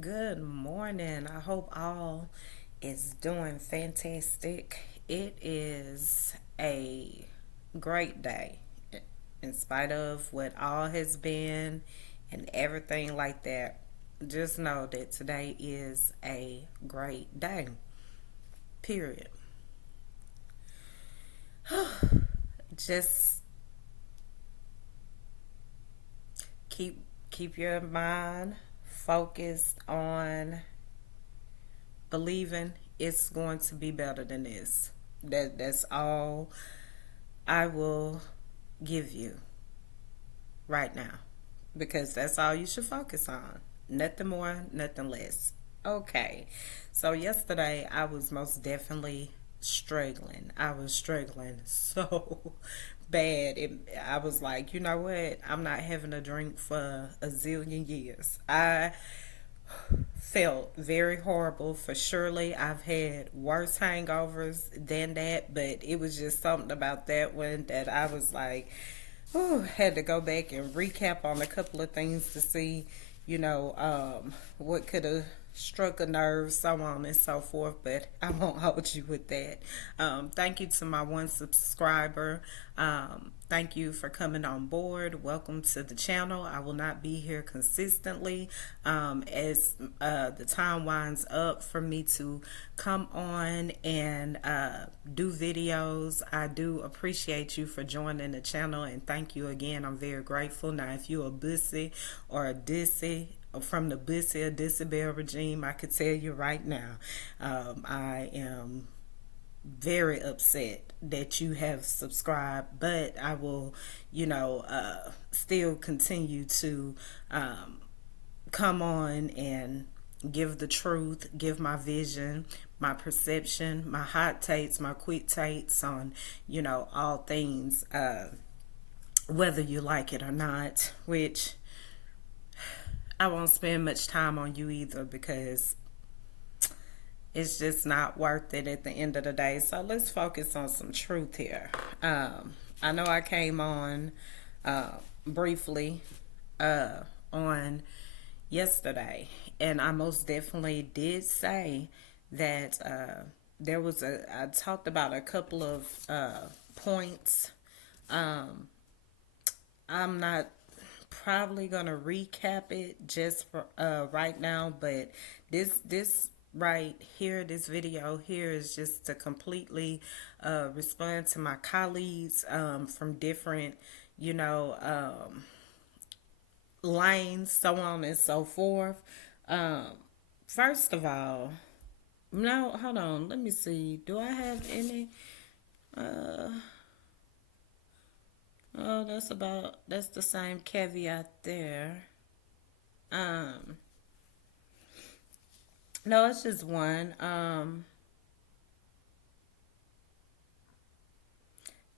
Good morning. I hope all is doing fantastic. It is a great day in spite of what all has been and everything like that. Just know that today is a great day. Period. Just keep keep your mind focused on believing it's going to be better than this. That's all I will give you right now because that's all you should focus on. Nothing more, nothing less. Okay. So yesterday I was most definitely struggling. I was struggling so bad. I was like, you know what? I'm not having a drink for a zillion years. I felt very horrible for surely. I've had worse hangovers than that, but it was just something about that one that I was like, oh, had to go back and recap on a couple of things to see, what could have struck a nerve, so on and so forth. But I won't hold you with that. Thank you to my one subscriber. Thank you for coming on board. Welcome to the channel. I will not be here consistently as the time winds up for me to come on and do videos. I do appreciate you for joining the channel and thank you again. I'm very grateful. Now, if you're a bussy or a dissy, from the Bussy or Dissabel regime, I could tell you right now, I am very upset that you have subscribed, but I will, still continue to come on and give the truth, give my vision, my perception, my hot takes, my quick takes on, all things, whether you like it or not, which I won't spend much time on you either because it's just not worth it at the end of the day. So let's focus on some truth here. I know I came on briefly on yesterday, and I most definitely did say that I talked about a couple of points. I'm not probably gonna recap it just for right now, but this right here, this video here is just to completely respond to my colleagues from different, you know, lanes, so on and so forth. Um, First of all, no, hold on, let me see. Do I have any? Uh, oh, that's the same caveat there. Um, no, it's just one.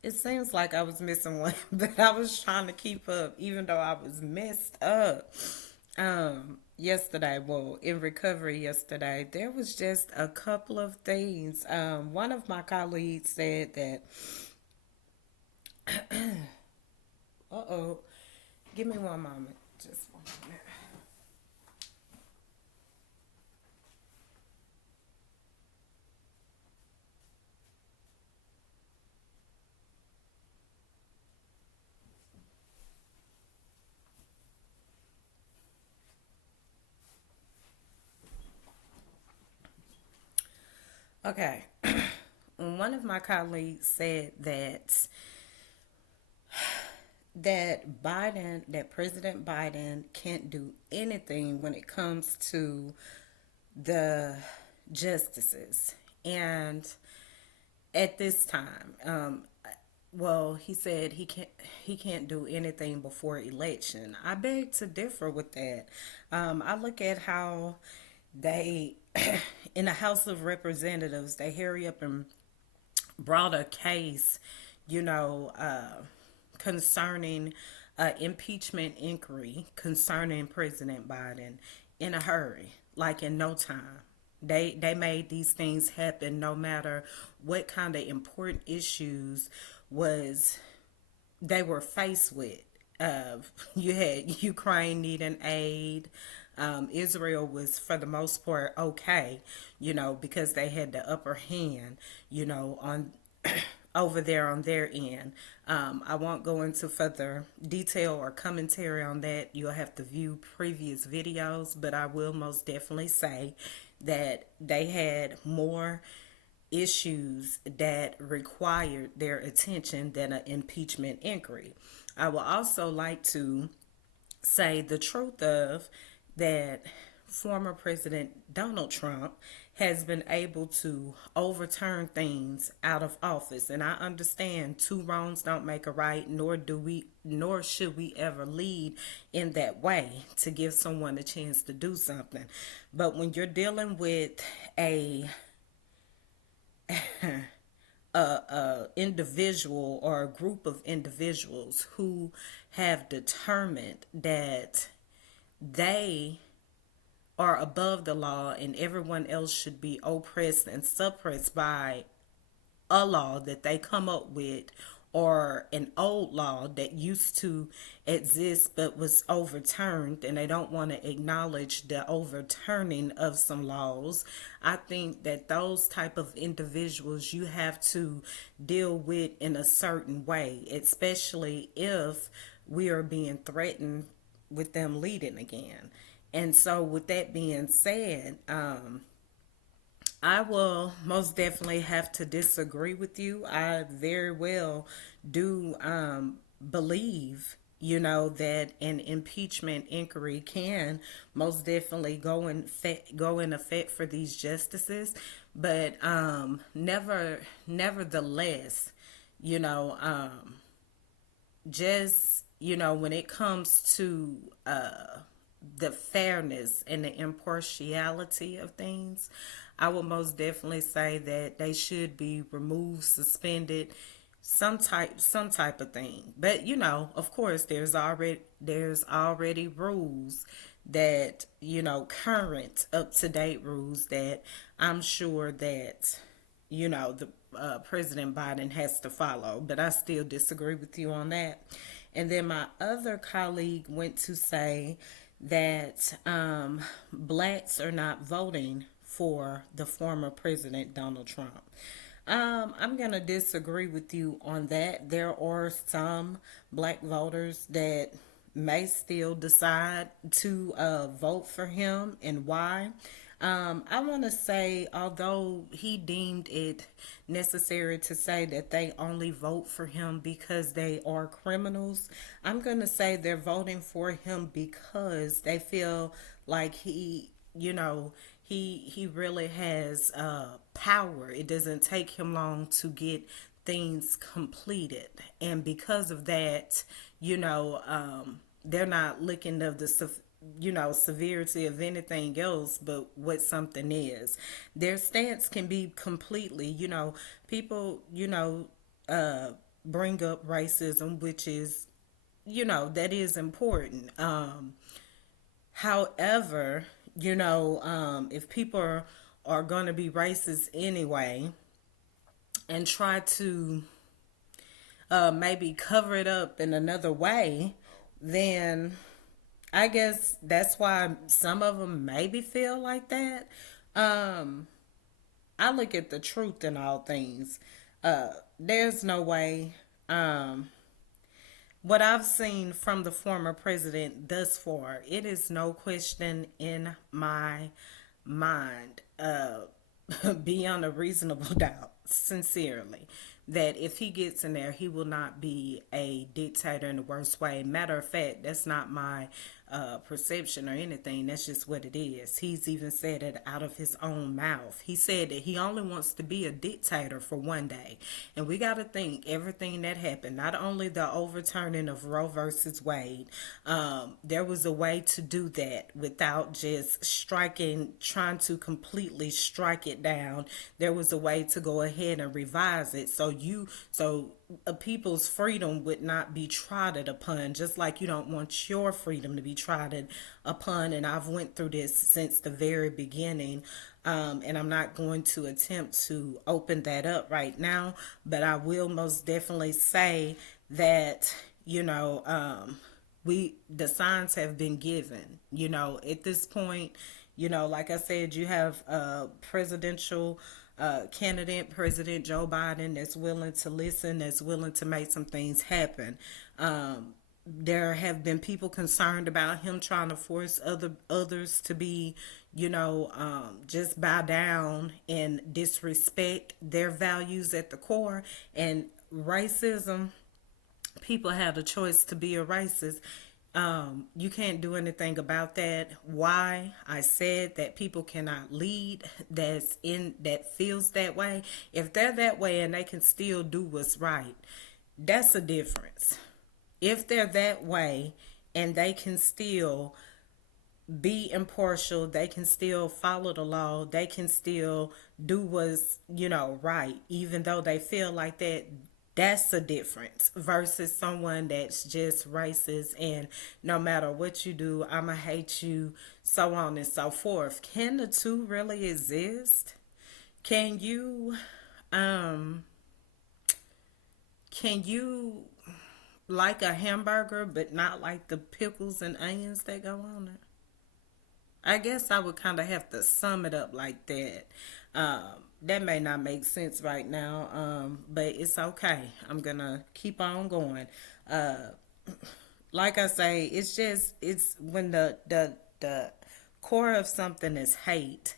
It seems like I was missing one, but I was trying to keep up, even though I was messed up. Yesterday, well, in recovery yesterday, there was just a couple of things. One of my colleagues said that, uh oh, give me one moment, just one moment. Okay. One of my colleagues said that President Biden can't do anything when it comes to the justices. And at this time, well, he said he can't do anything before election. I beg to differ with that. I look at how they in the House of Representatives they hurry up and brought a case, you know, concerning impeachment inquiry concerning President Biden in a hurry, like in no time. They made these things happen no matter what kind of important issues was they were faced with. You had Ukraine needing aid. Israel was, for the most part, okay, because they had the upper hand, on over there on their end. I won't go into further detail or commentary on that. You'll have to view previous videos, but I will most definitely say that they had more issues that required their attention than an impeachment inquiry. I would also like to say the truth of that former President Donald Trump has been able to overturn things out of office. And I understand two wrongs don't make a right, nor should we ever lead in that way to give someone a chance to do something. But when you're dealing with a individual or a group of individuals who have determined that they are above the law and everyone else should be oppressed and suppressed by a law that they come up with, or an old law that used to exist but was overturned, and they don't want to acknowledge the overturning of some laws. I think that those type of individuals you have to deal with in a certain way, especially if we are being threatened with them leading again. And so with that being said, I will most definitely have to disagree with you. I very well do believe, that an impeachment inquiry can most definitely go in effect for these justices, but nevertheless, you know, just when it comes to the fairness and the impartiality of things, I would most definitely say that they should be removed, suspended, some type of thing. But of course, there's already rules that current up to date rules that I'm sure that the President Biden has to follow. But I still disagree with you on that. And then my other colleague went to say that blacks are not voting for the former President Donald Trump. I'm going to disagree with you on that. There are some black voters that may still decide to vote for him, and why. I want to say, although he deemed it necessary to say that they only vote for him because they are criminals, I'm going to say they're voting for him because they feel like he really has power. It doesn't take him long to get things completed, and because of that, they're not looking of the severity of anything else but what something is. Their stance can be completely, people, bring up racism, which is, that is important. However, if people are going to be racist anyway and try to maybe cover it up in another way, then I guess that's why some of them maybe feel like that. I look at the truth in all things. There's no way. What I've seen from the former president thus far, it is no question in my mind, beyond a reasonable doubt, sincerely, that if he gets in there, he will not be a dictator in the worst way. Matter of fact, that's not my perception or anything. That's just what it is. He's even said it out of his own mouth. He said that he only wants to be a dictator for one day. And we got to think everything that happened, not only the overturning of Roe versus Wade, there was a way to do that without just trying to completely strike it down. There was a way to go ahead and revise it so a people's freedom would not be trodden upon, just like you don't want your freedom to be trodden upon. And I've went through this since the very beginning, and I'm not going to attempt to open that up right now, but I will most definitely say that the signs have been given. At this point, like I said, you have a presidential candidate, President Joe Biden, that's willing to listen, that's willing to make some things happen. There have been people concerned about him trying to force others to be, just bow down and disrespect their values at the core. And racism, people have the choice to be a racist. You can't do anything about that. Why I said that people cannot lead that feels that way. If they're that way and they can still do what's right, that's a difference. If they're that way and they can still be impartial, they can still follow the law, they can still do what's, right, even though they feel like that. That's a difference versus someone that's just racist and no matter what you do, I'ma hate you, so on and so forth. Can the two really exist? Can you can you like a hamburger but not like the pickles and onions that go on it? I guess I would kind of have to sum it up like that. That may not make sense right now, but it's okay. I'm gonna keep on going. Uh, like I say, it's when the core of something is hate.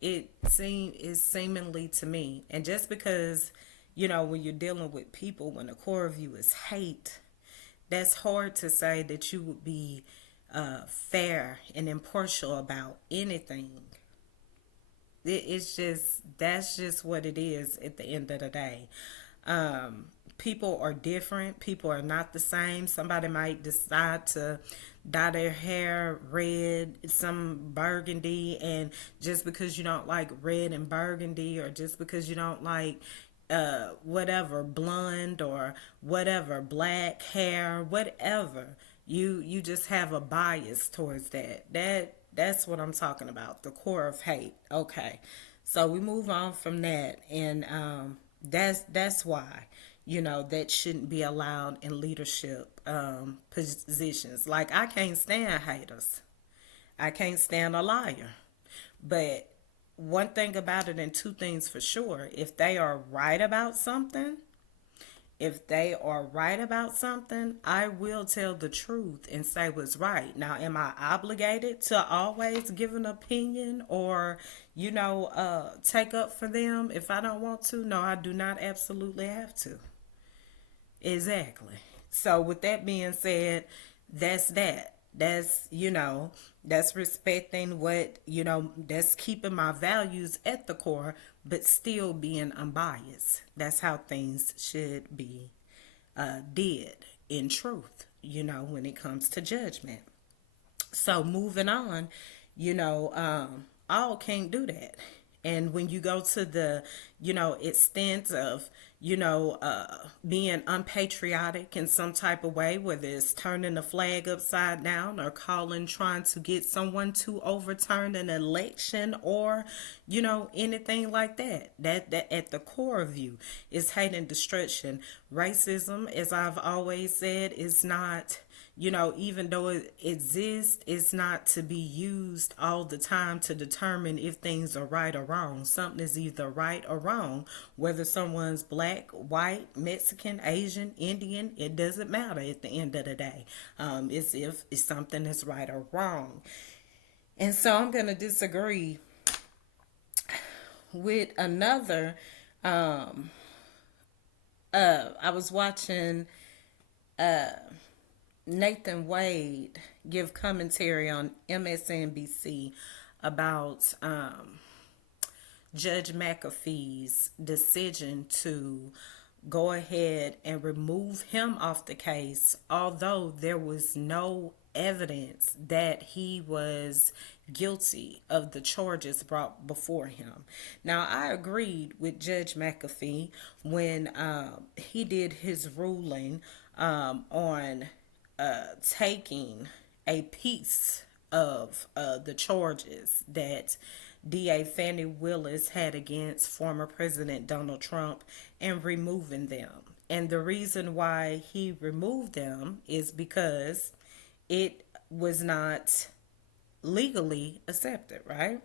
Is seemingly to me, and just because when you're dealing with people, when the core of you is hate, that's hard to say that you would be fair and impartial about anything. It's just that's just what it is at the end of the day. People are different. People are not the same. Somebody might decide to dye their hair red, some burgundy, and just because you don't like red and burgundy, or just because you don't like whatever blonde or whatever black hair, whatever, you just have a bias towards that's what I'm talking about, the core of hate. Okay, so we move on from that, and that's why that shouldn't be allowed in leadership positions. Like, I can't stand haters. I can't stand a liar. But one thing about it, and two things for sure: if they are right about something, I will tell the truth and say what's right. Now, am I obligated to always give an opinion or, take up for them if I don't want to? No, I do not absolutely have to. Exactly. So, with that being said, that's that. That's respecting that's keeping my values at the core, but still being unbiased. That's how things should be did in truth, when it comes to judgment. So moving on, all can't do that. And when you go to the, extent of, being unpatriotic in some type of way, whether it's turning the flag upside down or trying to get someone to overturn an election or, anything like that at the core of you is hate and destruction. Racism, as I've always said, is not, even though it exists, it's not to be used all the time to determine if things are right or wrong. Something is either right or wrong, whether someone's black, white, Mexican, Asian, Indian, it doesn't matter at the end of the day. It's if it's something is right or wrong. And so I'm going to disagree with another. I was watching Nathan Wade give commentary on MSNBC about Judge McAfee's decision to go ahead and remove him off the case, although there was no evidence that he was guilty of the charges brought before him. Now, I agreed with Judge McAfee when he did his ruling on taking a piece of the charges that DA Fani Willis had against former President Donald Trump and removing them. And the reason why he removed them is because it was not legally accepted, right?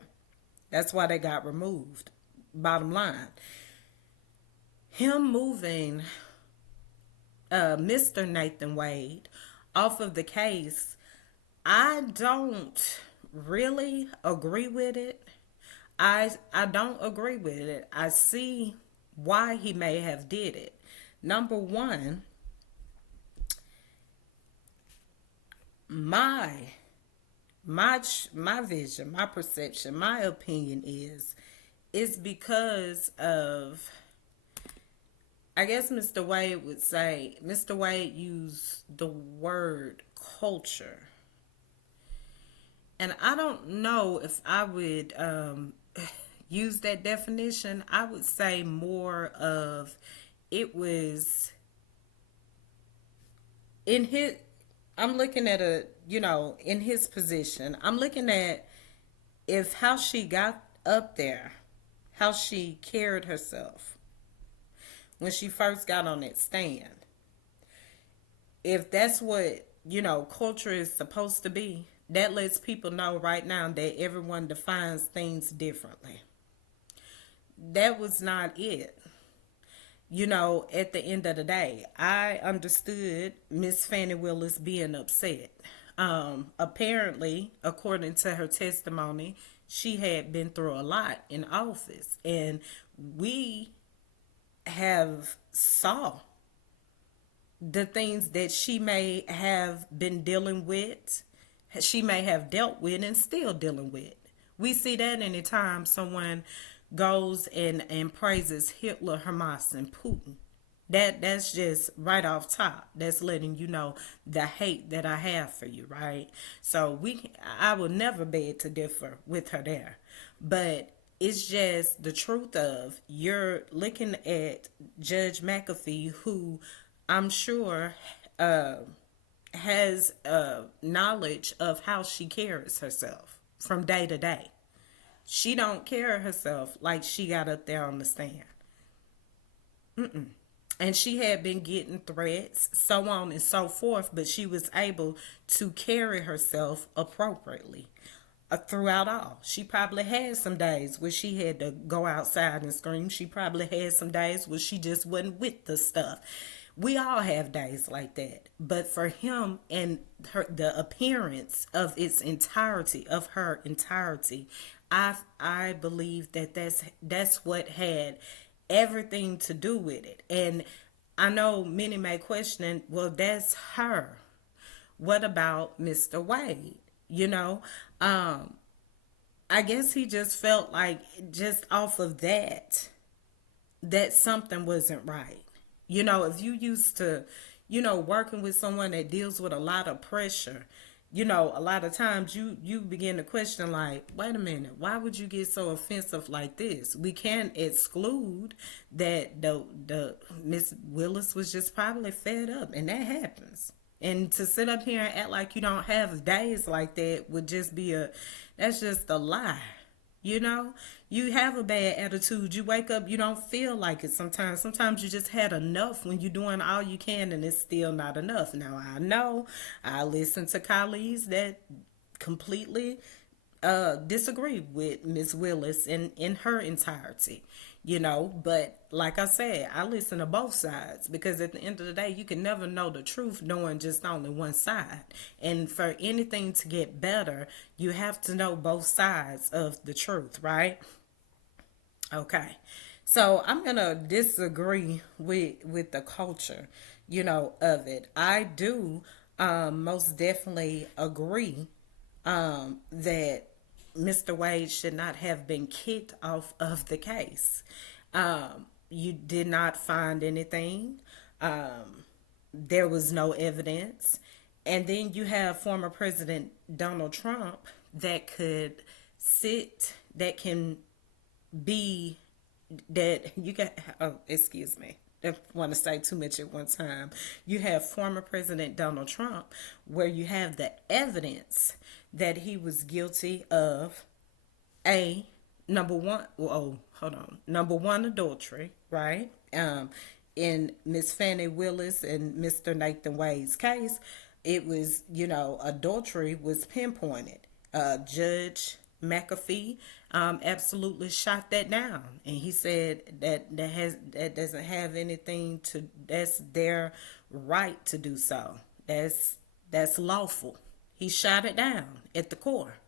That's why they got removed. Bottom line, him moving Mr. Nathan Wade off of the case, I don't really agree with it. I don't agree with it. I see why he may have did it. Number one, my my vision, my perception, my opinion is because of, I guess Mr. Wade would say, Mr. Wade used the word culture. And I don't know if I would use that definition. I would say more of, it was in his, I'm looking at in his position, I'm looking at if how she got up there, how she carried herself when she first got on that stand. If that's what, culture is supposed to be, that lets people know right now that everyone defines things differently. That was not it. At the end of the day, I understood Miss Fannie Willis being upset. Apparently, according to her testimony, she had been through a lot in office, and we have saw the things that she may have been dealing with, she may have dealt with and still dealing with. We see that anytime someone goes and praises Hitler, Hamas, and Putin. That's just right off top. That's letting you know the hate that I have for you, right? So I will never beg to differ with her there. But it's just the truth of, you're looking at Judge McAfee, who I'm sure has knowledge of how she carries herself from day to day. She don't carry herself like she got up there on the stand. And she had been getting threats, so on and so forth, but she was able to carry herself appropriately throughout all. She probably had some days where she had to go outside and scream. She probably had some days where she just wasn't with the stuff. We all have days like that. But for him and the appearance of her entirety, I believe that that's what had everything to do with it. And I know many may question, well, that's her. What about Mr. Wade? I guess he just felt like, just off of that something wasn't right. If you used to, working with someone that deals with a lot of pressure, a lot of times you begin to question, like, wait a minute, why would you get so offensive like this? We can't exclude that the Miss Willis was just probably fed up, and that happens. And to sit up here and act like you don't have days like that would just be that's just a lie. You have a bad attitude. You wake up, you don't feel like it sometimes. Sometimes you just had enough when you're doing all you can and it's still not enough. Now, I know I listen to colleagues that completely disagree with Miss Willis in her entirety. But like I said, I listen to both sides, because at the end of the day, you can never know the truth knowing just only one side. And for anything to get better, you have to know both sides of the truth, right? Okay. So I'm going to disagree with the culture, of it. I do most definitely agree that Mr. Wade should not have been kicked off of the case. You did not find anything. There was no evidence. And then you have former President Donald Trump that can be, that you got, excuse me, I want to say too much at one time. You have former President Donald Trump, where you have the evidence that he was guilty of number one, adultery, right? In Miss Fannie Willis and Mr. Nathan Wade's case, it was, adultery was pinpointed. Judge McAfee absolutely shot that down, and he said that doesn't have anything to. That's their right to do so. That's lawful. He shot it down at the core.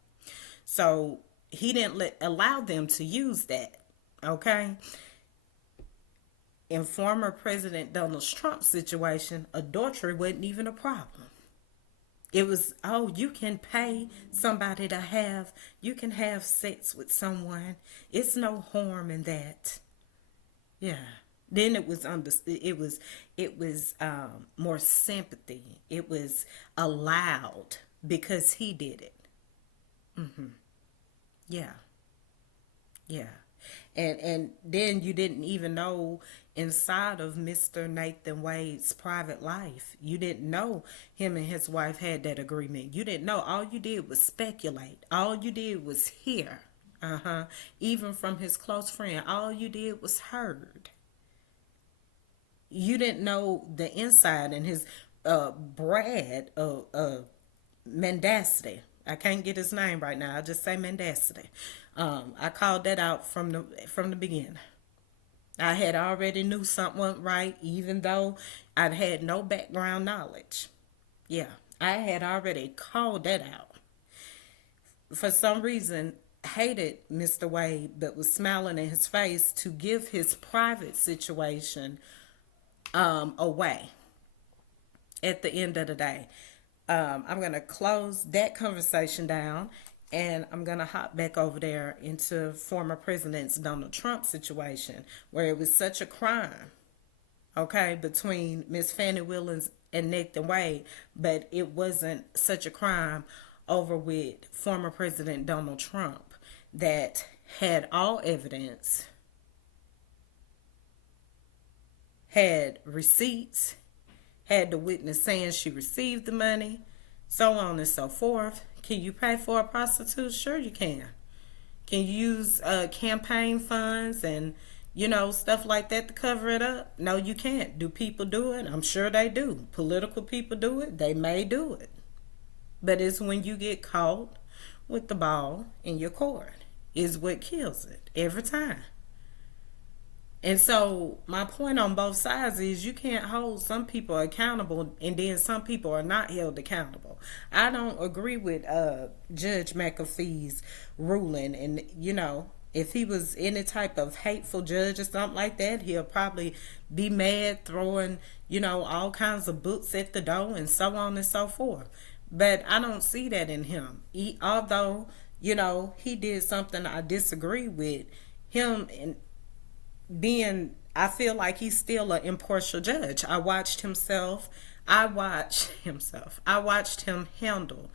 So he didn't allow them to use that. Okay. In former President Donald Trump's situation, adultery wasn't even a problem. It was, oh, you can pay somebody you can have sex with someone. It's no harm in that. Yeah. Then it was more sympathy. It was allowed because he did it. Yeah. Yeah. And then you didn't even know inside of Mr. Nathan Wade's private life. You didn't know him and his wife had that agreement. You didn't know. All you did was speculate. All you did was hear. Even from his close friend, all you did was heard. You didn't know the inside, and his Brad Mendacity. I can't get his name right now. I just say Mendacity. I called that out from the beginning. I had already knew something wasn't right, even though I'd had no background knowledge. Yeah, I had already called that out. For some reason, hated Mr. Wade, but was smiling in his face to give his private situation away at the end of the day. I'm going to close that conversation down, and I'm going to hop back over there into former President Donald Trump's situation, where it was such a crime, okay, between Miss Fannie Willis and Nathan Wade, but it wasn't such a crime over with former President Donald Trump that had all evidence, had receipts, had the witness saying she received the money, so on and so forth. Can you pay for a prostitute? Sure you can. Can you use campaign funds and, stuff like that to cover it up? No, you can't. Do people do it? I'm sure they do. Political people do it. They may do it. But it's when you get caught with the ball in your court is what kills it every time. And so my point on both sides is you can't hold some people accountable and then some people are not held accountable. I don't agree with Judge McAfee's ruling. And, if he was any type of hateful judge or something like that, he'll probably be mad, throwing, all kinds of books at the door and so on and so forth. But I don't see that in him. Although, he did something I disagree with him and I feel like he's still an impartial judge. I watched him handle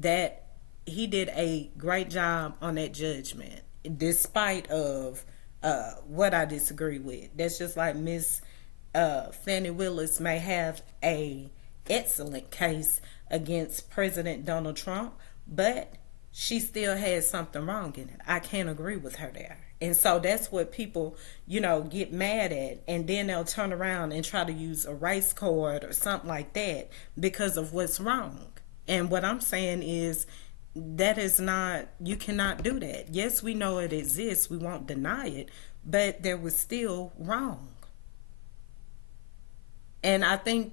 that. He did a great job on that judgment, despite of what I disagree with. That's just like Miss Fannie Willis may have a excellent case against President Donald Trump, but she still has something wrong in it. I can't agree with her there. And so that's what people, get mad at. And then they'll turn around and try to use a race card or something like that because of what's wrong. And what I'm saying is that is not, you cannot do that. Yes, we know it exists. We won't deny it. But there was still wrong. And I think,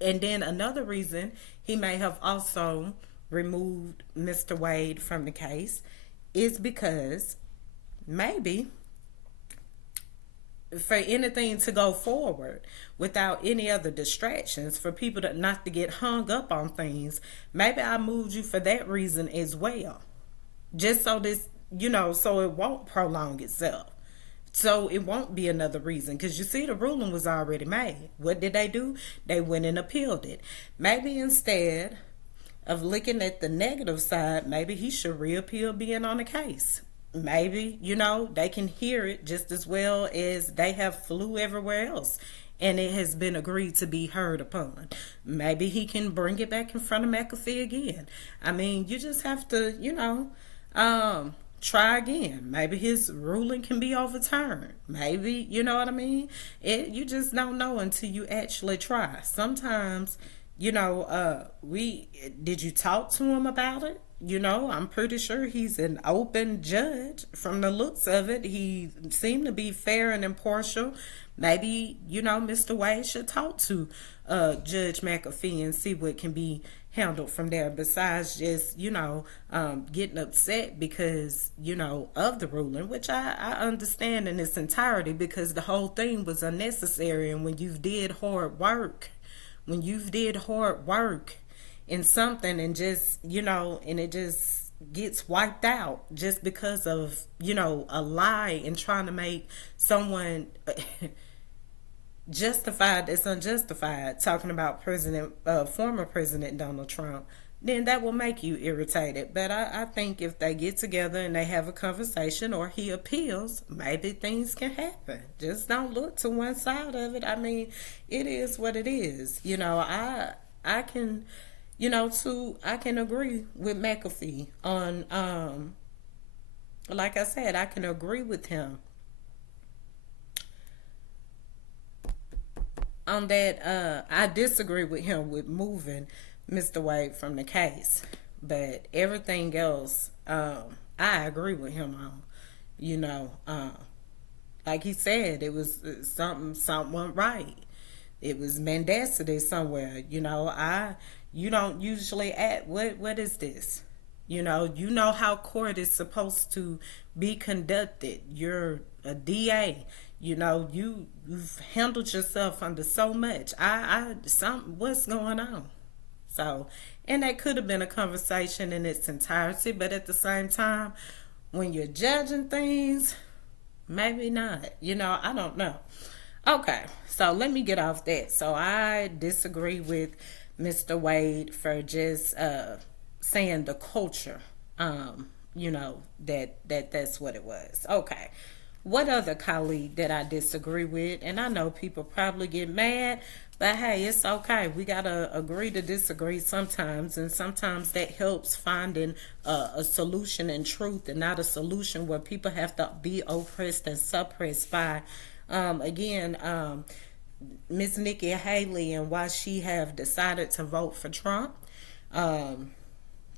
and then another reason he may have also removed Mr. Wade from the case is because maybe for anything to go forward without any other distractions, for people not to get hung up on things, maybe I moved you for that reason as well. Just so this, so it won't prolong itself. So it won't be another reason. Because you see, the ruling was already made. What did they do? They went and appealed it. Maybe instead of looking at the negative side, maybe he should reappeal being on the case. Maybe, they can hear it just as well as they have flew everywhere else. And it has been agreed to be heard upon. Maybe he can bring it back in front of McAfee again. I mean, you just have to, try again. Maybe his ruling can be overturned. Maybe, you know what I mean? You just don't know until you actually try. Sometimes, we did you talk to him about it? I'm pretty sure he's an open judge. From the looks of it, he seemed to be fair and impartial. Maybe, Mr. Wade should talk to Judge McAfee and see what can be handled from there, besides just, getting upset because, of the ruling, which I understand in its entirety, because the whole thing was unnecessary. And when you've did hard work in something, and just, and it just gets wiped out just because of, a lie, and trying to make someone justified that's unjustified, talking about former President Donald Trump, then that will make you irritated. But I think if they get together and they have a conversation, or he appeals, maybe things can happen. Just don't look to one side of it. I mean, it is what it is. I can, I can agree with McAfee on, like I said, I can agree with him on that. I disagree with him with moving Mr. Wade from the case, but everything else, I agree with him on. You know, like he said, it was something went right. It was mendacity somewhere. You don't usually act. What is this? You know how court is supposed to be conducted. You're a DA. You've handled yourself under so much. What's going on? So, and that could have been a conversation in its entirety, but at the same time, when you're judging things, maybe not. I don't know. Okay, so let me get off that. So I disagree with Mr. Wade for just saying the culture. That's what it was. Okay. What other colleague that I disagree with? And I know people probably get mad, but hey, it's okay. We gotta agree to disagree sometimes, and sometimes that helps finding a solution and truth, and not a solution where people have to be oppressed and suppressed by. Again, Miss Nikki Haley, and why she have decided to vote for Trump. Um,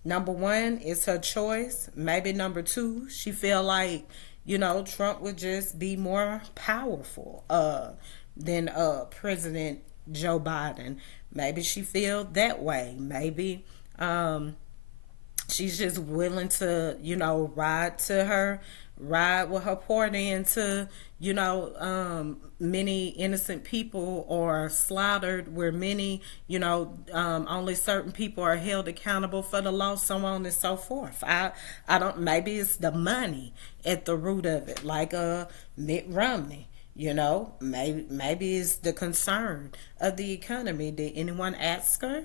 Number one, it's her choice. Maybe number two, she feel like, Trump would just be more powerful than President Joe Biden. Maybe she feel that way. Maybe she's just willing to, ride with her party into, many innocent people are slaughtered, where many, only certain people are held accountable for the law, so on and so forth. I don't, maybe it's the money at the root of it, like Mitt Romney. Maybe it's the concern of the economy. Did anyone ask her?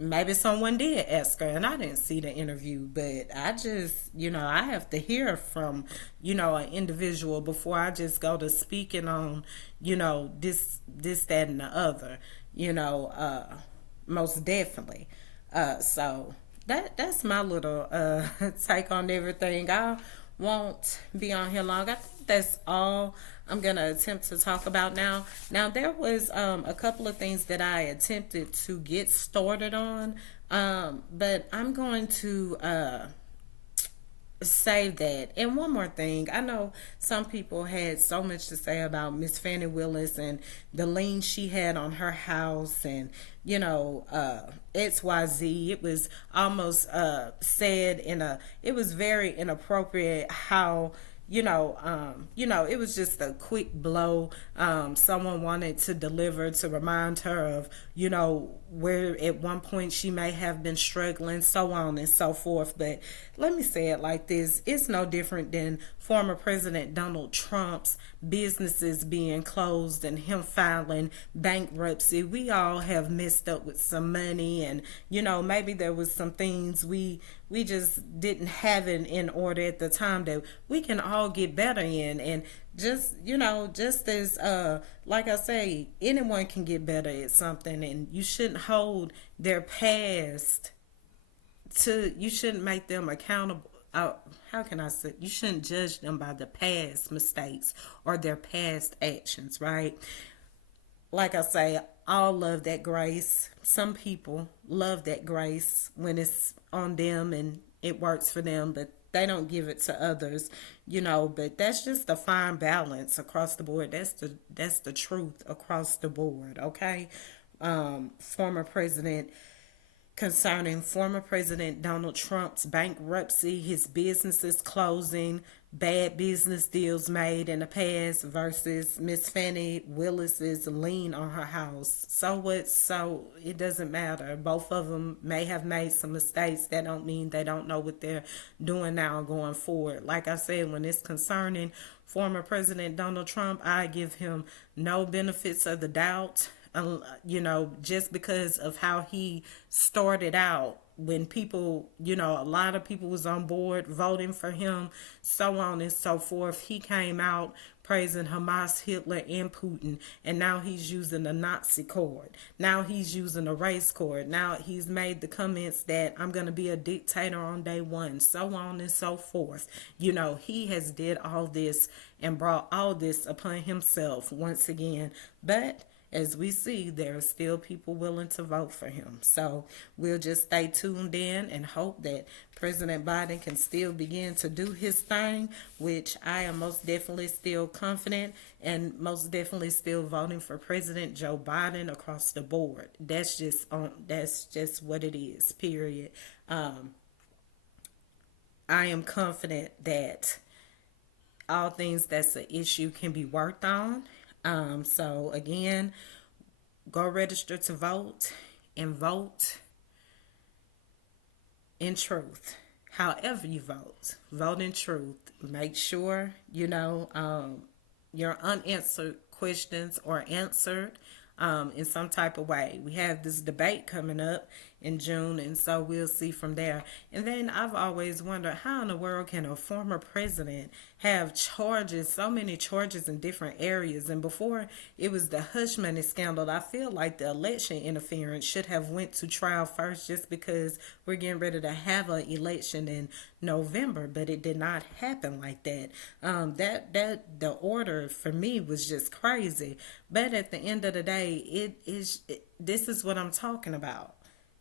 Maybe someone did ask her, and I didn't see the interview, but I just, I have to hear from, an individual before I just go to speaking on, this, that, and the other, most definitely. So that's my little take on everything. I won't be on here long. I think that's all I'm gonna attempt to talk about now. Now there was a couple of things that I attempted to get started on, but I'm going to save that. And one more thing, I know some people had so much to say about Miss Fannie Willis and the lien she had on her house, and XYZ. It was almost said it was very inappropriate how it was just a quick blow. Someone wanted to deliver to remind her of, where at one point she may have been struggling, so on and so forth. But let me say it like this: it's no different than former President Donald Trump's businesses being closed and him filing bankruptcy. We all have messed up with some money, and maybe there was some things we just didn't have it in order at the time that we can all get better in. And just as like I say, anyone can get better at something, and you shouldn't hold their past you shouldn't make them accountable. How can I say, you shouldn't judge them by the past mistakes or their past actions, right? like I say, all love that grace. Some people love that grace when it's on them and it works for them, but they don't give it to others, but that's just a fine balance across the board. That's the truth across the board, okay? Former president concerning former President Donald Trump's bankruptcy, his businesses closing, bad business deals made in the past versus Miss Fannie Willis's lien on her house. So what? So it doesn't matter. Both of them may have made some mistakes. That don't mean they don't know what they're doing now going forward. Like I said, when it's concerning former President Donald Trump, I give him no benefits of the doubt, just because of how he started out when people, a lot of people was on board voting for him, so on and so forth. He came out praising Hamas, Hitler, and Putin, and now he's using the Nazi card. Now he's using a race card. Now he's made the comments that I'm going to be a dictator on day one, so on and so forth. He has did all this and brought all this upon himself once again, but as we see, there are still people willing to vote for him. So we'll just stay tuned in and hope that President Biden can still begin to do his thing, which I am most definitely still confident and most definitely still voting for President Joe Biden across the board. That's just what it is, period. I am confident that all things that's an issue can be worked on. So again, go register to vote and vote in truth. However you vote in truth. Make sure, your unanswered questions are answered in some type of way. We have this debate coming up in June, and so we'll see from there. And then I've always wondered, how in the world can a former president have charges, so many charges in different areas? And before it was the hush money scandal, I feel like the election interference should have went to trial first, just because we're getting ready to have an election in November, but it did not happen like that. The order for me was just crazy. But at the end of the day, this is what I'm talking about.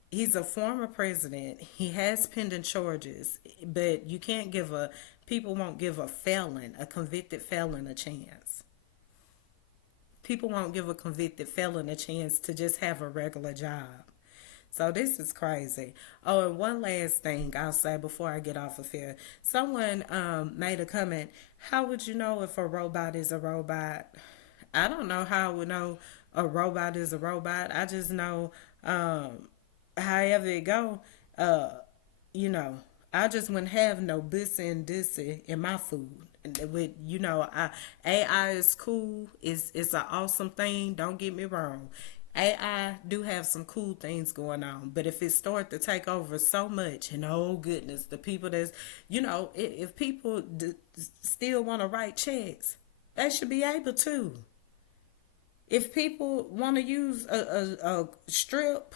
He's a former president. He has pending charges, but you can't people won't give a convicted felon a chance. People won't give a convicted felon a chance to just have a regular job. So this is crazy. Oh, and one last thing I'll say before I get off of here. Someone made a comment, how would you know if a robot is a robot? I don't know how I would know a robot is a robot. I just know however it go, you know, I just wouldn't have no bussy and dissy in my food. With AI is cool. It's an awesome thing. Don't get me wrong. AI do have some cool things going on, but if it start to take over so much, and oh goodness, the people that's, if people still want to write checks, they should be able to. If people want to use a strip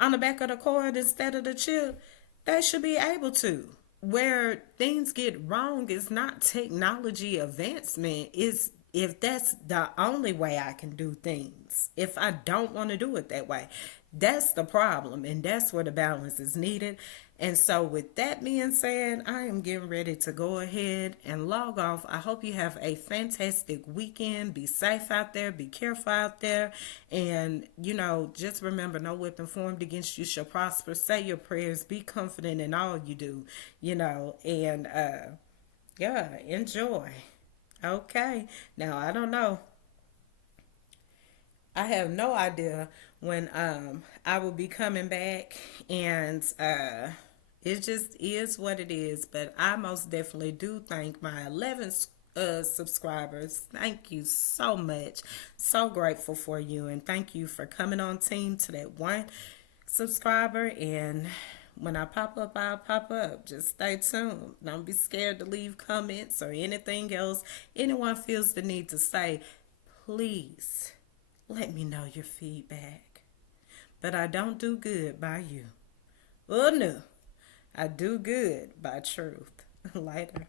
on the back of the card instead of the chip, they should be able to. Where things get wrong is not technology advancement, is if that's the only way I can do things. If I don't want to do it that way, that's the problem, and that's where the balance is needed. And so with that being said, I am getting ready to go ahead and log off. I hope you have a fantastic weekend. Be safe out there. Be careful out there. And, just remember, no weapon formed against you shall prosper. Say your prayers. Be confident in all you do, and, yeah, enjoy. Okay. Now, I don't know. I have no idea when I will be coming back, and it just is what it is. But I most definitely do thank my 11 subscribers. Thank you so much. So grateful for you, and thank you for coming on team to that one subscriber. And when I pop up, I'll pop up. Just stay tuned. Don't be scared to leave comments or anything else anyone feels the need to say. Please let me know your feedback. But I don't do good by you. Oh no, I do good by truth. Later.